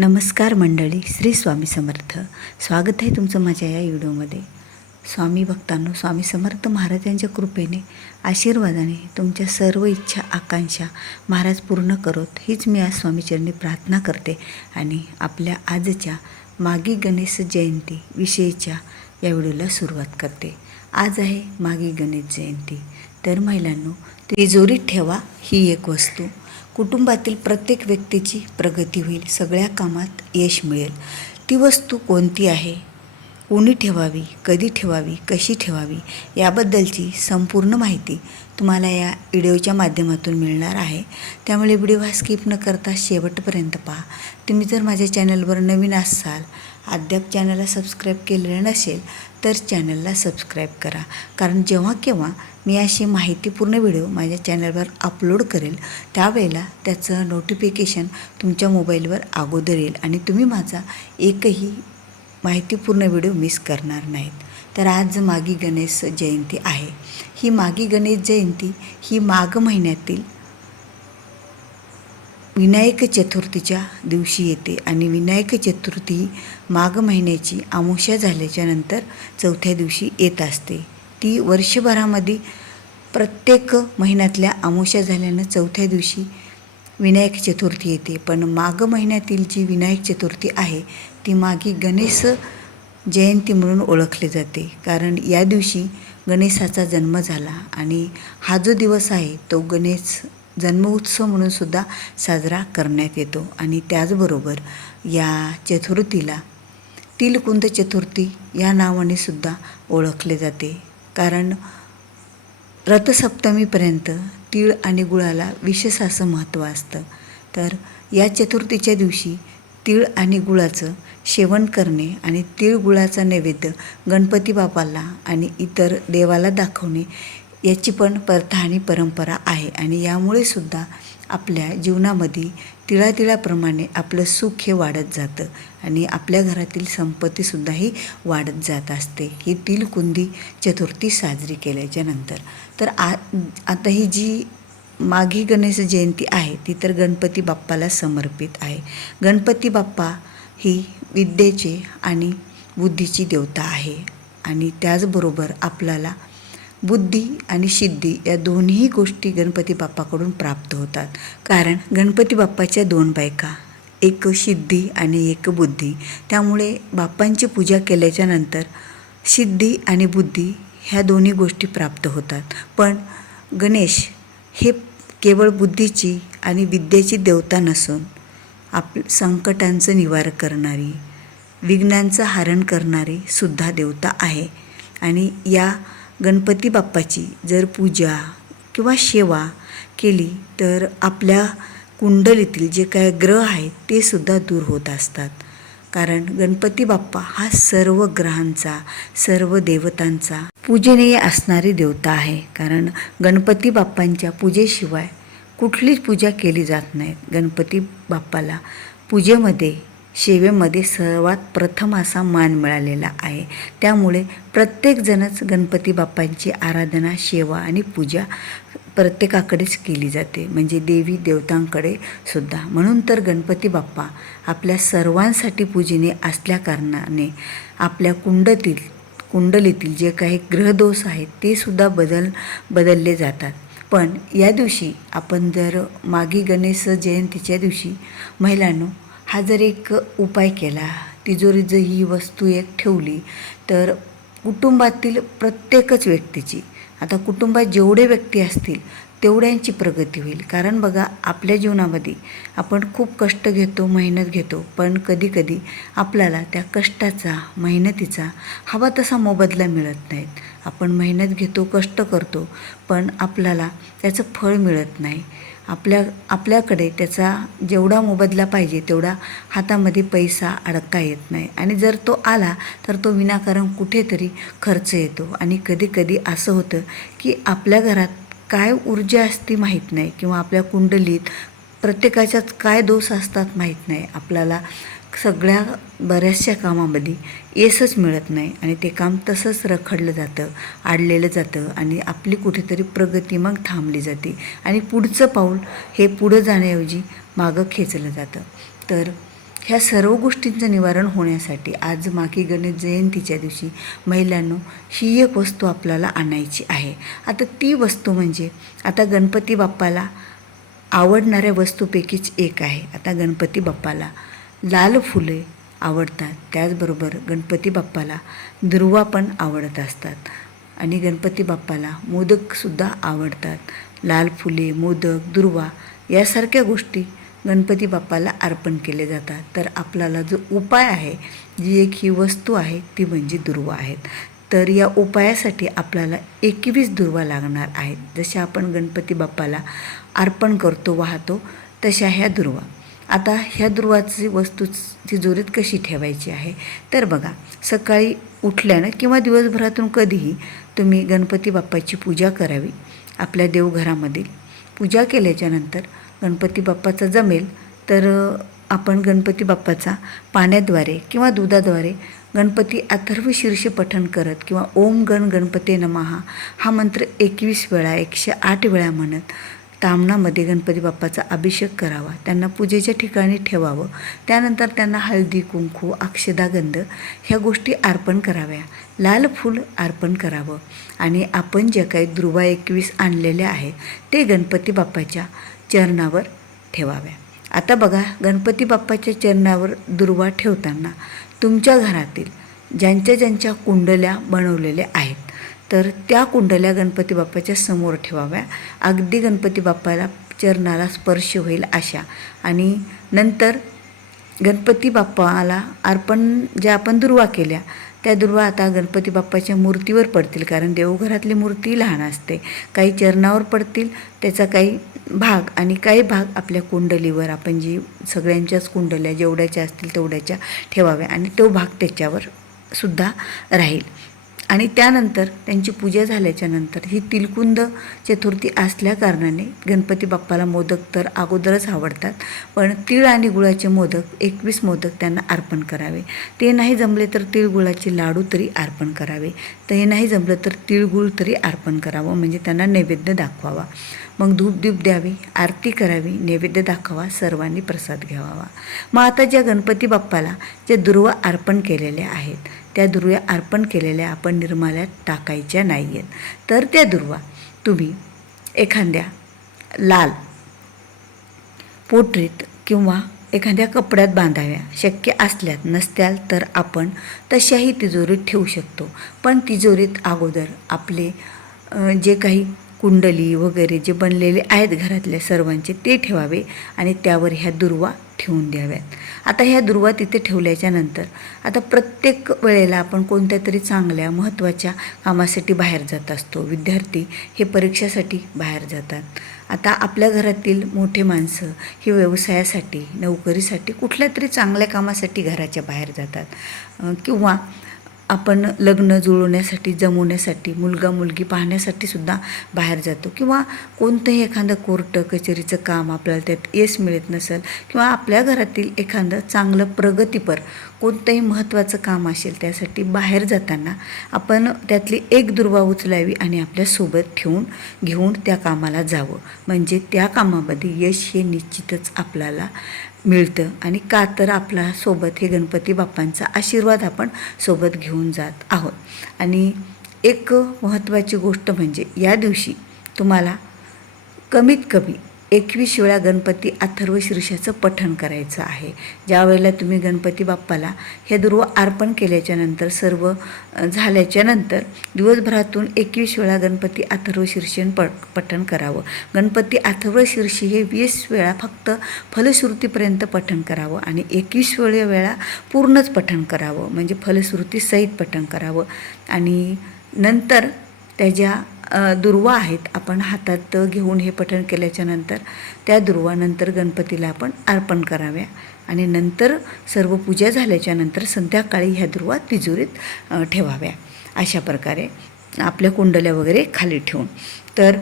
नमस्कार मंडळी श्री स्वामी समर्थ. स्वागत आहे तुमचं माझ्या या व्हिडिओमध्ये. स्वामी भक्तांनो स्वामी समर्थ महाराजांच्या कृपेने आशीर्वादाने तुमच्या सर्व इच्छा आकांक्षा महाराज पूर्ण करोत. हीच मी आज स्वामीचरणी प्रार्थना करते आणि आपल्या आजच्या मागी गणेश जयंती विषयीच्या या व्हिडिओला सुरुवात करते. आज आहे मागी गणेश जयंती. तर महिलांनो तिजोरीत ठेवा ही एक वस्तू. कुटुंबातील प्रत्येक व्यक्तीची प्रगती होईल. सगळ्या कामात यश मिळेल. ती वस्तू कोणती आहे? कोणी ठेवावी? कधी ठेवावी? कशी ठेवावी? याबद्दलची संपूर्ण माहिती तुम्हाला या व्हिडिओच्या माध्यमातून मिळणार आहे. त्यामुळे व्हिडिओ हा स्किप न करता शेवटपर्यंत पहा. तुम्ही जर माझ्या चॅनलवर नवीन असाल अद्याप चॅनलला सबस्क्राईब केलेलं नसेल तर चॅनलला सबस्क्राईब करा. कारण जेव्हा केव्हा मी अशी माहितीपूर्ण व्हिडिओ माझ्या चॅनलवर अपलोड करेल त्यावेळेला त्याचं नोटिफिकेशन तुमच्या मोबाईलवर अगोदर येईल आणि तुम्ही माझा एकही माहितीपूर्ण व्हिडिओ मिस करणार नाहीत. तर आज मागी गणेश जयंती आहे. ही मागी गणेश जयंती ही माघ महिन्यातील विनायक चतुर्थीच्या दिवशी येते आणि विनायक चतुर्थी माघ महिन्याची आमुष्या झाल्याच्यानंतर चौथ्या दिवशी येत असते. ती वर्षभरामध्ये प्रत्येक महिन्यातल्या आमुष्या झाल्यानं चौथ्या दिवशी विनायक चतुर्थी येते. पण माघ महिन्यातील जी विनायक चतुर्थी आहे ती मागी गणेश जयंती म्हणून ओळखले जाते. कारण या दिवशी गणेशाचा जन्म झाला आणि हा जो दिवस आहे तो गणेश जन्मोत्सव म्हणून सुद्धा साजरा करण्यात येतो. आणि त्याचबरोबर या चतुर्थीला तिलकुंद चतुर्थी या नावाने सुद्धा ओळखले जाते. कारण रथसप्तमीपर्यंत तीळ आणि गुळाला विशेष असं महत्त्व असतं. तर या चतुर्थीच्या दिवशी तीळ आणि गुळाचं सेवन करणे आणि तीळ गुळाचा नैवेद्य गणपती बापाला आणि इतर देवाला दाखवणे याची पण प्रथा आणि परंपरा आहे. आणि यामुळे सुद्धा आपल्या जीवनामध्ये तिळातिळाप्रमाणे आपलं सुख हे वाढत जातं आणि आपल्या घरातील संपत्तीसुद्धाही वाढत जात असते. ही तिलकुंदी चतुर्थी साजरी केल्याच्यानंतर तर आ आता ही जी माघी गणेश जयंती आहे ती तर गणपती बाप्पाला समर्पित आहे. गणपती बाप्पा ही विद्येचे आणि बुद्धीची देवता आहे. आणि त्याचबरोबर आपल्याला बुद्धी आणि सिद्धी या दोन्ही गोष्टी गणपती बाप्पाकडून प्राप्त होतात. कारण गणपती बाप्पाच्या दोन बायका एक सिद्धी आणि एक बुद्धी. त्यामुळे बाप्पांची पूजा केल्याच्यानंतर सिद्धी आणि बुद्धी ह्या दोन्ही गोष्टी प्राप्त होतात. पण गणेश हे केवळ बुद्धीची आणि विद्येची देवता नसून आप संकटांचं निवार करणारी विघ्नांचं हरण करणारी सुद्धा देवता आहे. आणि या गणपती बाप्पाची जर पूजा किंवा सेवा केली तर आपल्या कुंडलीतील जे काय ग्रह आहेत ते सुद्धा दूर होत असतात. कारण गणपती बाप्पा हा सर्व ग्रहांचा सर्व देवतांचा पूजनीय असणारी देवता आहे. कारण गणपती बाप्पांच्या पूजेशिवाय कुठलीच पूजा केली जात नाही. गणपती बाप्पाला पूजेमध्ये सेवेमध्ये सर्वात प्रथम असा मान मिळालेला आहे. त्यामुळे प्रत्येकजणच गणपती बाप्पांची आराधना सेवा आणि पूजा प्रत्येकाकडेच केली जाते. म्हणजे देवी देवतांकडे सुद्धा. म्हणून तर गणपती बाप्पा आपल्या सर्वांसाठी पूजनीय असल्या कारणाने आपल्या कुंडतील कुंडलीतील जे काही ग्रहदोष आहेत ते सुद्धा बदल बदलले जातात. पण या दिवशी आपण जर मागी गणेश जयंतीच्या दिवशी महिलांनो हा जर एक उपाय केला तिजोरीत जर ही वस्तू एक ठेवली तर कुटुंबातील प्रत्येकच व्यक्तीची आता कुटुंबात जेवढे व्यक्ती असतील तेवढ्यांची प्रगती होईल. कारण बघा आपल्या जीवनामध्ये आपण खूप कष्ट घेतो मेहनत घेतो पण कधीकधी आपल्याला त्या कष्टाचा मेहनतीचा हवा तसा मोबदला मिळत नाहीत. आपण मेहनत घेतो कष्ट करतो पण आपल्याला त्याचं फळ मिळत नाही. आपल्या आपल्याकडे त्याचा जेवढा मोबदला पाहिजे तेवढा हातामध्ये पैसा अडका येत नाही. आणि जर तो आला तर तो विनाकारण कुठेतरी खर्च येतो. आणि कधीकधी असं होतं की आपल्या घरात काय ऊर्जा असते माहीत नाही किंवा आपल्या कुंडलीत प्रत्येकाच्याच काय दोष असतात माहीत नाही. आपल्याला सगळ्या बऱ्याचशा कामामध्ये येसच मिळत नाही आणि ते काम तसंच रखडलं जातं आडलेलं जातं आणि आपली कुठेतरी प्रगती मग थांबली जाते आणि पुढचं पाऊल हे पुढं जाण्याऐवजी मागं खेचलं जातं. तर ह्या सर्व गोष्टींचं निवारण होण्यासाठी आज माकी गणेश जयंतीच्या दिवशी महिलांनो ही एक वस्तू आपल्याला आणायची आहे. आता ती वस्तू म्हणजे आता गणपती बाप्पाला आवडणाऱ्या वस्तूपैकीच एक आहे. आता गणपती बाप्पाला लाल फुले आवडतात. त्याचबरोबर गणपती बाप्पाला दुर्वा पण आवडत असतात. आणि गणपती बाप्पाला मोदकसुद्धा आवडतात. लाल फुले मोदक दुर्वा यासारख्या गोष्टी गणपती बाप्पाला अर्पण केले जातात. तर आपल्याला जो उपाय आहे जी एक ही वस्तू आहे ती म्हणजे दुर्वा आहेत. तर या उपायासाठी आपल्याला एकवीस दुर्वा लागणार आहेत. जशा आपण गणपती बाप्पाला अर्पण करतो वाहतो तशा ह्या दुर्वा. आता ह्या दुर्वाची वस्तू तिजोरीत कशी ठेवायची आहे? तर बघा सकाळी उठल्यानं किंवा दिवसभरातून कधीही तुम्ही गणपती बाप्पाची पूजा करावी. आपल्या देवघरामधील पूजा केल्याच्यानंतर गणपती बाप्पाचा जमेल तर आपण गणपती बाप्पाचा पाण्याद्वारे किंवा दुधाद्वारे गणपती अथर्व शीर्ष पठण करत किंवा ओम गण गणपते नमहा हा मंत्र एकवीस वेळा एकशे आठ वेळा म्हणत तामणामध्ये गणपती बाप्पाचा अभिषेक करावा त्यांना पूजेच्या ठिकाणी ठेवावं त्यानंतर त्यांना हळदी कुंकू अक्षदागंध ह्या गोष्टी अर्पण कराव्या. लाल फूल अर्पण करावं. आणि आपण ज्या काही दुर्वा एकवीस आणलेल्या आहे ते गणपती बाप्पाच्या चरणावर ठेवाव्या. आता बघा गणपती बाप्पाच्या चरणावर दुर्वा ठेवताना तुमच्या घरातील ज्यांच्या ज्यांच्या कुंडल्या बनवलेल्या आहेत तर त्या कुंडल्या गणपती बाप्पाच्या समोर ठेवाव्या. अगदी गणपती बाप्पाला चरणाला स्पर्श होईल अशा. आणि नंतर गणपती बाप्पाला अर्पण ज्या आपण दुर्वा केल्या त्या दुर्वा आता गणपती बाप्पाच्या मूर्तीवर पडतील. कारण देवघरातली मूर्ती लहान असते. काही चरणावर पडतील त्याचा काही भाग आणि काही भाग आपल्या कुंडलीवर आपण जी सगळ्यांच्याच कुंडल्या जेवढ्याच्या असतील तेवढ्याच्या ठेवाव्या आणि तो भाग त्याच्यावर सुद्धा राहील. आणि त्यानंतर त्यांची पूजा झाल्याच्यानंतर ही तिलकुंद चतुर्थी असल्या कारणाने गणपती बाप्पाला मोदक तर अगोदरच आवडतात पण तीळ आणि गुळाचे मोदक एकवीस मोदक त्यांना अर्पण करावे. ते नाही जमले तर तिळगुळाचे लाडू तरी अर्पण करावे. ते नाही जमलं तर तिळगुळ तरी अर्पण करावं म्हणजे त्यांना नैवेद्य दाखवावा. मग धूपदीप द्यावी आरती करावी नैवेद्य दाखवा सर्वांनी प्रसाद घ्यावा. मग आता ज्या गणपती बाप्पाला ज्या दुर्वा अर्पण केलेल्या आहेत त्या दुर्वा अर्पण केलेल्या आपण निर्माल्यात टाकायच्या नाही आहेत तर त्या दुर्वा तुम्ही एखाद्या लाल पोटरीत किंवा एखाद्या कपड्यात बांधाव्या. शक्य असल्यात नसत्याल तर आपण तशाही तिजोरीत ठेवू शकतो. पण तिजोरीत अगोदर आपले जे काही कुंडली वगैरे जे बनलेले आहेत घरातल्या सर्वांचे ते ठेवावे आणि त्यावर ह्या दुर्वा ठेवून द्याव्यात. आता ह्या दुर्वा तिथे ठेवल्याच्या नंतर. आता प्रत्येक वेळेला आपण कोणत्या तरी चांगल्या महत्त्वाच्या कामासाठी बाहेर जात असतो. विद्यार्थी हे परीक्षासाठी बाहेर जातात. आता आपल्या घरातील मोठे माणसं ही व्यवसायासाठी नोकरीसाठी कुठल्या तरी चांगल्या कामासाठी घराच्या बाहेर जातात. किंवा आपण लग्न जुळवण्यासाठी जमवण्यासाठी मुलगा मुलगी पाहण्यासाठी सुद्धा बाहेर जातो. किंवा कोणतंही एखादं कोर्ट कचेरीचं काम आपल्याला त्यात यश मिळत नसेल किंवा आपल्या घरातील एखादं चांगलं प्रगतीपर कोणतंही महत्त्वाचं काम असेल त्यासाठी बाहेर जाताना आपण त्यातली एक दुर्वा उचलावी आणि आपल्यासोबत ठेवून घेऊन त्या कामाला जावं. म्हणजे त्या कामामध्ये यश हे निश्चितच आपल्याला मिळतं. आणि का तर आपला सोबत हे गणपती बाप्पांचा आशीर्वाद आपण सोबत घेऊन जात आहोत. आणि एक महत्त्वाची गोष्ट म्हणजे या दिवशी तुम्हाला कमीत कमी एकवीस वेळा गणपती अथर्व शीर्षाचं पठण करायचं आहे. ज्यावेळेला तुम्ही गणपती बाप्पाला हे दुर्व अर्पण केल्याच्यानंतर सर्व झाल्याच्यानंतर दिवसभरातून एकवीस वेळा गणपती अथर्व शीर्षण प पठण करावं. गणपती अथर्व शीर्षी हे वीस वेळा फक्त फलश्रुतीपर्यंत पठण करावं आणि एकवीस वेळे वेळा पूर्णच पठण करावं. म्हणजे फलश्रुतीसहित पठण करावं. आणि नंतर त्याच्या दुर्वा आहेत आपण हातात घेऊन हे पठण केल्याच्यानंतर त्या दुर्वानंतर गणपतीला आपण अर्पण कराव्या. आणि नंतर सर्व पूजा झाल्याच्यानंतर संध्याकाळी ह्या दुर्वा तिजोरीत ठेवाव्या. अशा प्रकारे आपल्या कुंडल्या वगैरे खाली ठेवून. तर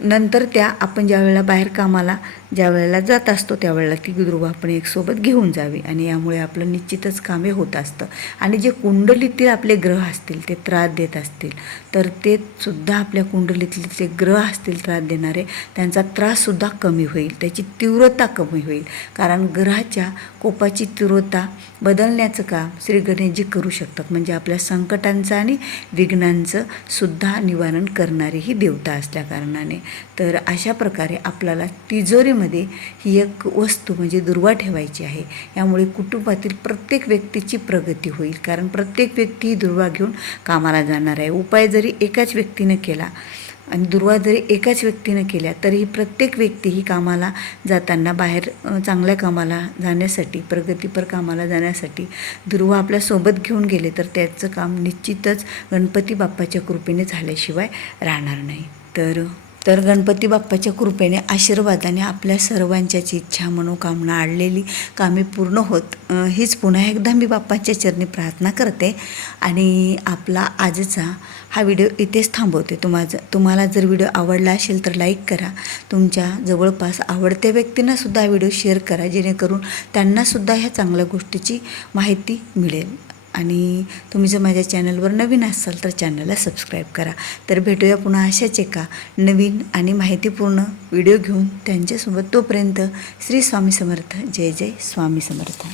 नंतर त्या आपण ज्या वेळेला बाहेर कामाला ज्या वेळेला जात असतो त्यावेळेला ती दुर्वा आपण एक सोबत घेऊन जावी आणि यामुळे आपलं निश्चितच कामे होत असतं. आणि जे कुंडलीतील आपले ग्रह असतील ते त्रास देत असतील तर ते सुद्धा आपल्या कुंडलीतले जे ग्रह असतील त्रास देणारे त्यांचा त्राससुद्धा कमी होईल त्याची तीव्रता कमी होईल. कारण ग्रहाच्या कोपाची तीव्रता बदलण्याचं काम श्री गणेशजी करू शकतात. म्हणजे आपल्या संकटांचं आणि विघ्नांचं सुद्धा निवारण करणारी ही देवता असल्या कारणाने. तर अशा प्रकारे आपल्याला तिजोरी तिजोरीमध्ये ही एक वस्तू म्हणजे दुर्वा ठेवायची आहे. यामुळे कुटुंबातील प्रत्येक व्यक्तीची प्रगती होईल. कारण प्रत्येक व्यक्ती ही दुर्वा घेऊन कामाला जाणार आहे. उपाय जरी एकाच व्यक्तीनं केला आणि दुर्वा जरी एकाच व्यक्तीनं केल्या तरीही प्रत्येक व्यक्ती ही कामाला जाताना बाहेर चांगल्या कामाला जाण्यासाठी प्रगतीपर कामाला जाण्यासाठी दुर्वा आपल्यासोबत घेऊन गेले तर त्याचं काम निश्चितच गणपती बाप्पाच्या कृपेने झाल्याशिवाय राहणार नाही. तर तर गणपती बाप्पाच्या कृपेने आशीर्वादाने आपल्या सर्वांच्याच इच्छा मनोकामना आणलेली कामे पूर्ण होत. हीच पुन्हा एकदा मी बाप्पाच्या चरणी प्रार्थना करते. आणि आपला आजचा हा व्हिडिओ इथेच थांबवते. तुम्हाला तुम्हाला जर व्हिडिओ आवडला असेल तर लाईक करा. तुमच्या जवळपास आवडत्या व्यक्तींनासुद्धा हा व्हिडिओ शेअर करा जेणेकरून त्यांनासुद्धा ह्या चांगल्या गोष्टीची माहिती मिळेल. आणि तुम्ही जर माझ्या चॅनलवर नवीन असाल तर चॅनलला सबस्क्राईब करा. तर भेटूया पुन्हा अशाच एका नवीन आणि माहितीपूर्ण व्हिडिओ घेऊन. त्यांच्यासोबत तोपर्यंत श्री स्वामी समर्थ. जय जय स्वामी समर्थ.